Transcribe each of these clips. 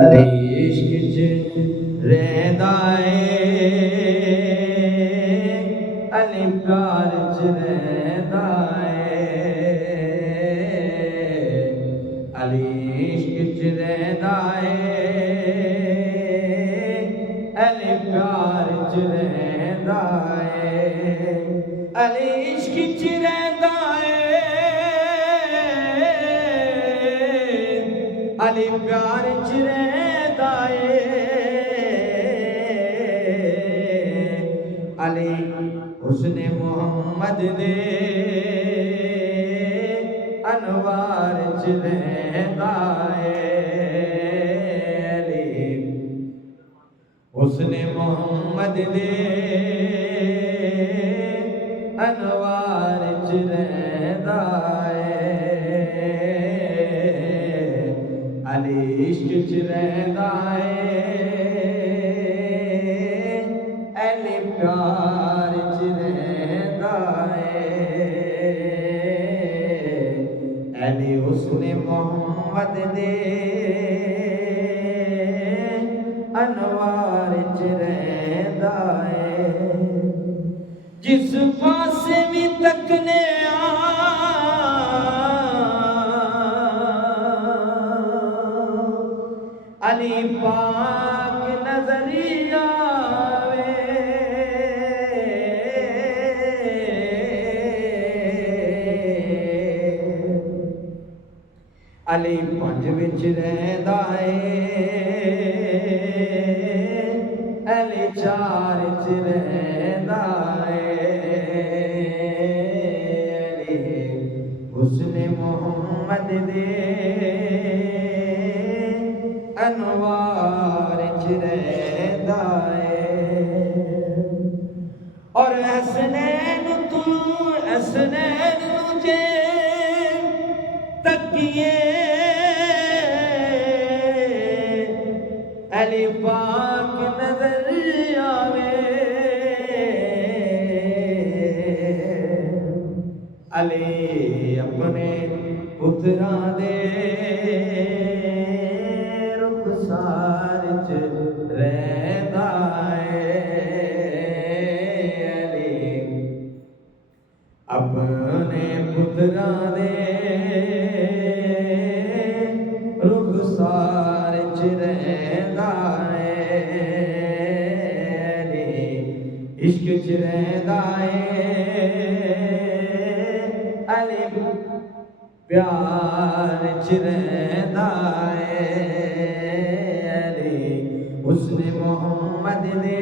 عشق چ رہندا اے علی پیار چ رہندا اے علی عشق چ رہندا اے علی پیار چ رہندا اے علی عشق چ رہندا اے علی پیار چ رہندا اے علی حسن محمد دے انوار چ رہندا اے علی حسن محمد دے انوار چ رہندا اے علی عشق چ رہندا اے علی پیار چ رہندا اے علی حسن محمد دے انوار چ رہندا اے جس پاسے بھی تکنے علی پاک نظر آوے علی پنج وچ رہندا اے علی چار چ رہندا اے علی حسن محمد دے انوار چ رہندا اے اور حسنین تو حسنین نو جے تکیے علی پاک نظر آوے علی اپنے پتراں دے رخسار چ رہندا اے علی اپنے پتراں دے رخسار چ رہندا اے علی عشق چ رہندا اے علی پیار چ رہندا اے علی حسن محمد دے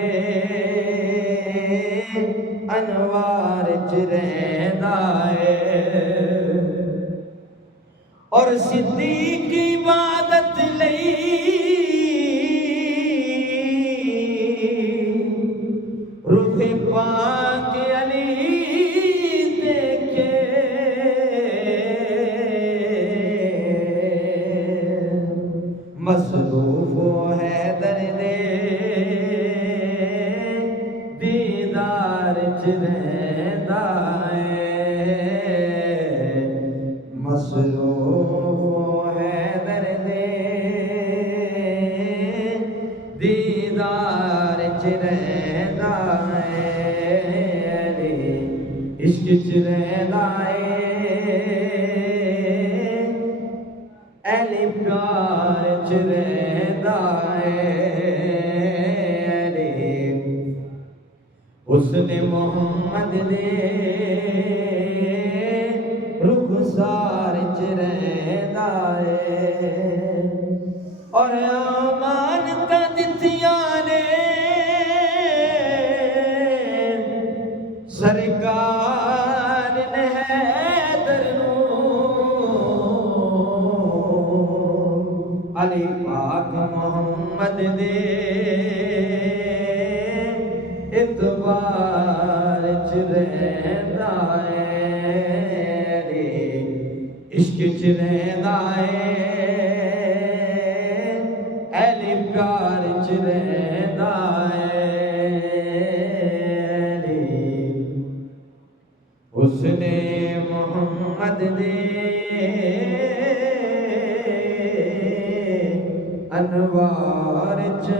انوار چ رہندا اے اور صدیق عبادت لئی رخ پاک علی دیکھے مصروف ہے درد دیدار چ رہندا اے مصروف ہے درد دیدار چ رہندا اے علی عشق چ رہندا اے علی پیار چ رہندا اے علی حسن محمد دے رخسار چ رہندا اے اور امانتاں دتیاں نے سرکار نے حیدر نوں علی پاک محمد دے اتبار چ رہندا اے علی عشق چ رہندا اے علی پیار چ رہندا اے علی حسن محمد دے ਅਨਵਾਰ ਚ